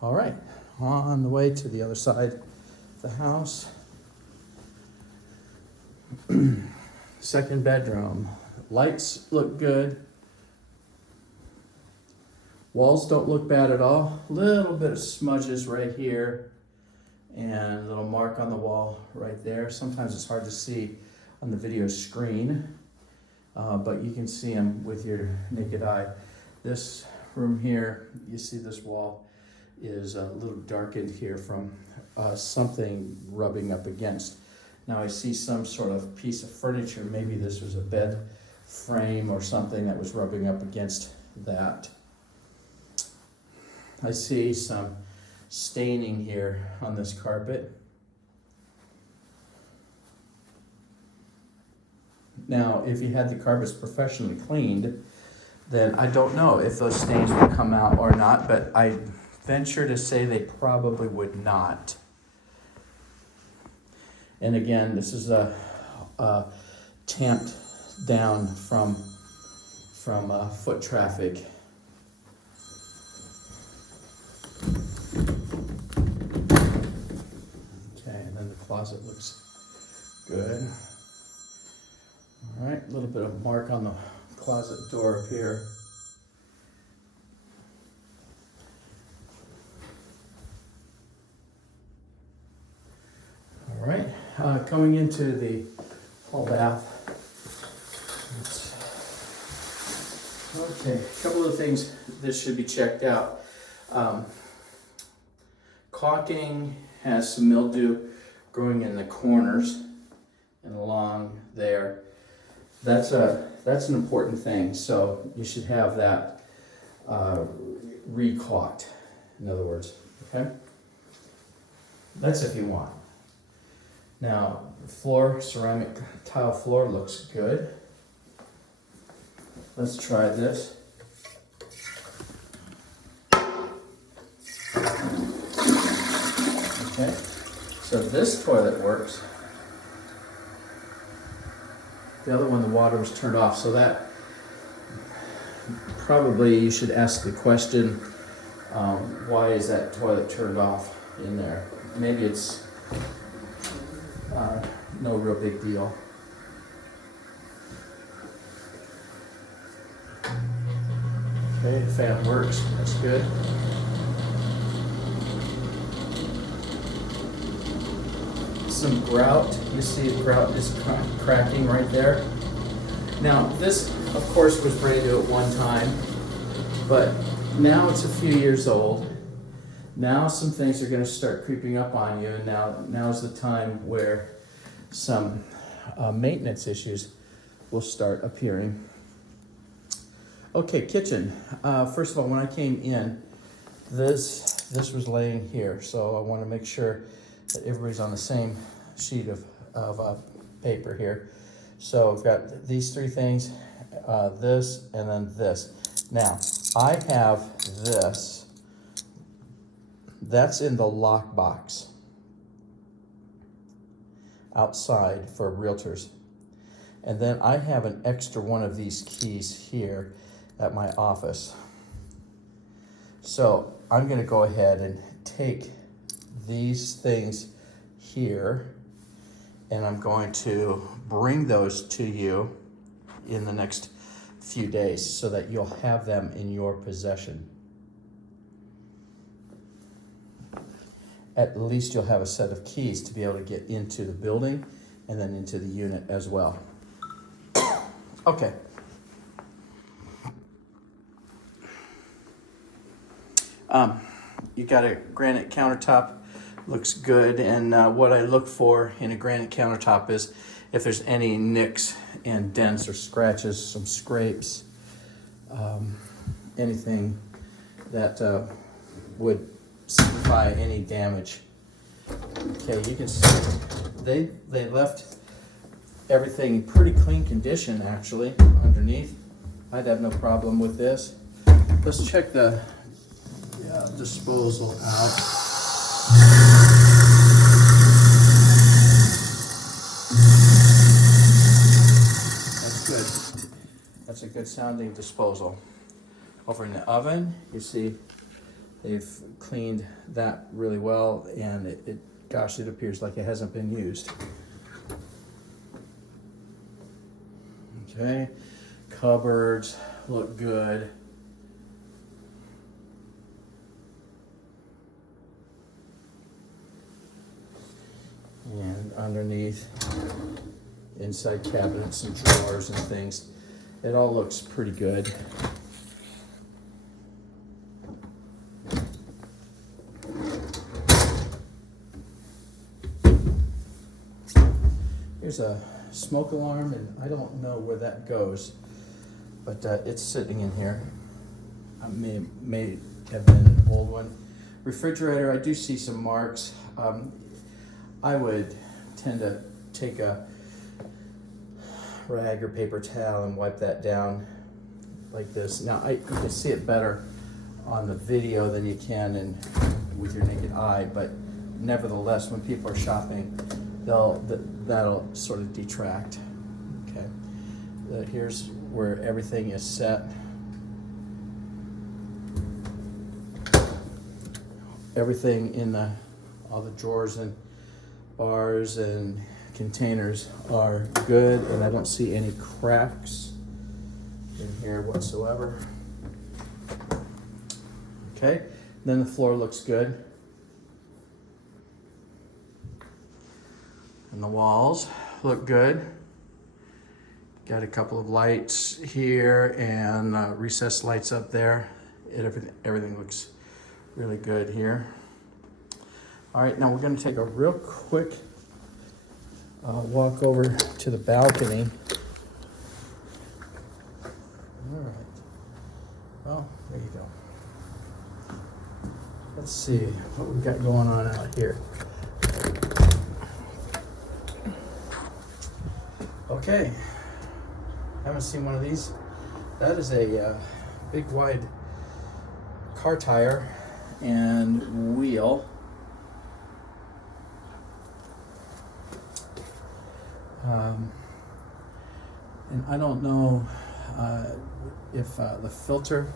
All right, on the way to the other side of the house. Second bedroom. Lights look good. Walls don't look bad at all. Little bit of smudges right here and a little mark on the wall right there. Sometimes it's hard to see on the video screen, but you can see them with your naked eye. This room here, you see this wall is a little darkened here from something rubbing up against. Now I see some sort of piece of furniture. Maybe this was a bed frame or something that was rubbing up against that. I see some staining here on this carpet. Now, if you had the carpets professionally cleaned, then I don't know if those stains would come out or not, but I venture to say they probably would not. And again, this is a tamped down from foot traffic. Okay, and then the closet looks good. All right, a little bit of mark on the closet door up here. All right, coming into the hall bath. Okay, a couple of things this should be checked out. Caulking has some mildew growing in the corners and along there. That's an important thing, so you should have that re-caulked, in other words, okay? That's if you want. Now, floor, ceramic tile floor looks good. Let's try this. Okay, so this toilet works. The other one, the water was turned off, so that probably you should ask the question, why is that toilet turned off in there? Maybe it's no real big deal. Okay, the fan works, that's good. Some grout, you see the grout is cracking right there. Now this, of course, was brand new at one time, but now it's a few years old. Now some things are going to start creeping up on you, and now's the time where some maintenance issues will start appearing. Okay, kitchen. First of all, when I came in, this was laying here, so I want to make sure that everybody's on the same sheet of paper here. So I've got these three things, this, and then this. Now, I have this. That's in the lockbox outside for realtors. And then I have an extra one of these keys here at my office. So I'm going to go ahead and take these things here, and I'm going to bring those to you in the next few days so that you'll have them in your possession. At least you'll have a set of keys to be able to get into the building and then into the unit as well. Okay. You got a granite countertop, looks good, and what I look for in a granite countertop is if there's any nicks and dents or scratches, some scrapes, anything that would signify any damage. Okay, you can see they left everything in pretty clean condition actually underneath. I'd have no problem with this. Let's check the disposal out. That's good. That's a good sounding disposal. Over in the oven, you see They've cleaned that really well, and gosh, it appears like it hasn't been used. Okay, cupboards look good. And underneath, inside cabinets and drawers and things, it all looks pretty good. Here's a smoke alarm, and I don't know where that goes, but it's sitting in here. I may have been an old one. Refrigerator, I do see some marks. I would tend to take a rag or paper towel and wipe that down like this. Now, you can see it better on the video than you can with your naked eye, but nevertheless, when people are shopping, that'll sort of detract. Okay, here's where everything is set. Everything in all the drawers and bars and containers are good, and I don't see any cracks in here whatsoever. Okay, then the floor looks good. And the walls look good. Got a couple of lights here and recessed lights up there. Everything looks really good here. All right, now we're going to take a real quick walk over to the balcony. All right. Well, there you go. Let's see what we've got going on out here. Okay, haven't seen one of these. That is a big wide car tire and wheel. And I don't know if the filter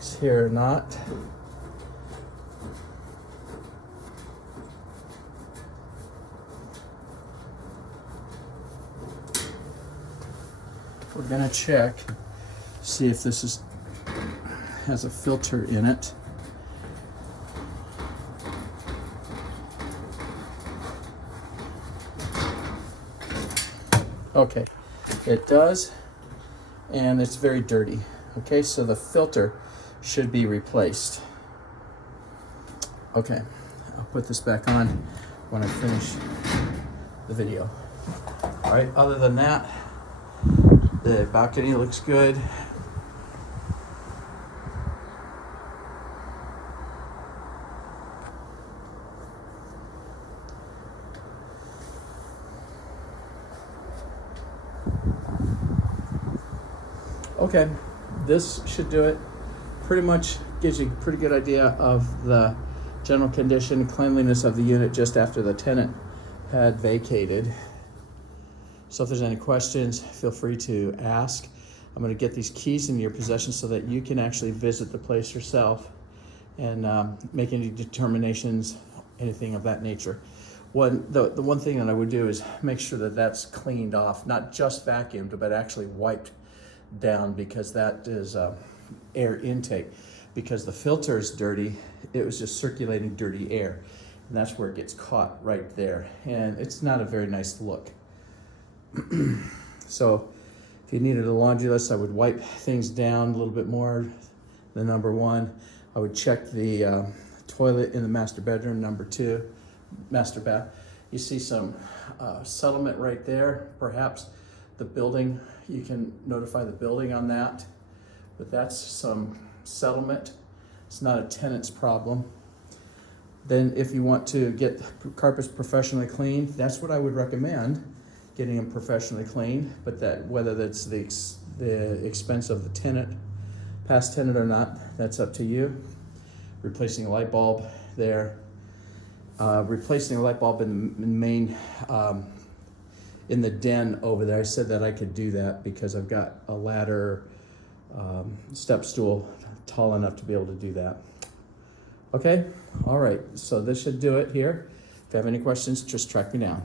is here or not. We're gonna check, see if this has a filter in it. Okay, it does, and it's very dirty. Okay, so the filter should be replaced. Okay, I'll put this back on when I finish the video. All right, other than that, the balcony looks good. Okay, this should do it. Pretty much gives you a pretty good idea of the general condition, cleanliness of the unit just after the tenant had vacated. So if there's any questions, feel free to ask. I'm going to get these keys in your possession so that you can actually visit the place yourself and make any determinations, anything of that nature. The one thing that I would do is make sure that that's cleaned off, not just vacuumed, but actually wiped down, because that is air intake. Because the filter is dirty, it was just circulating dirty air. And that's where it gets caught right there. And it's not a very nice look. So if you needed a laundry list, I would wipe things down a little bit more than number one. I would check the toilet in the master bedroom, number two, master bath. You see some settlement right there. Perhaps the building, you can notify the building on that, but that's some settlement. It's not a tenant's problem. Then if you want to get carpets professionally cleaned, that's what I would recommend, getting them professionally cleaned, but that whether that's the expense of the tenant, past tenant or not, that's up to you. Replacing a light bulb there. Replacing a light bulb in the main, in the den over there. I said that I could do that because I've got a ladder, step stool tall enough to be able to do that. Okay, all right, so this should do it here. If you have any questions, just track me down.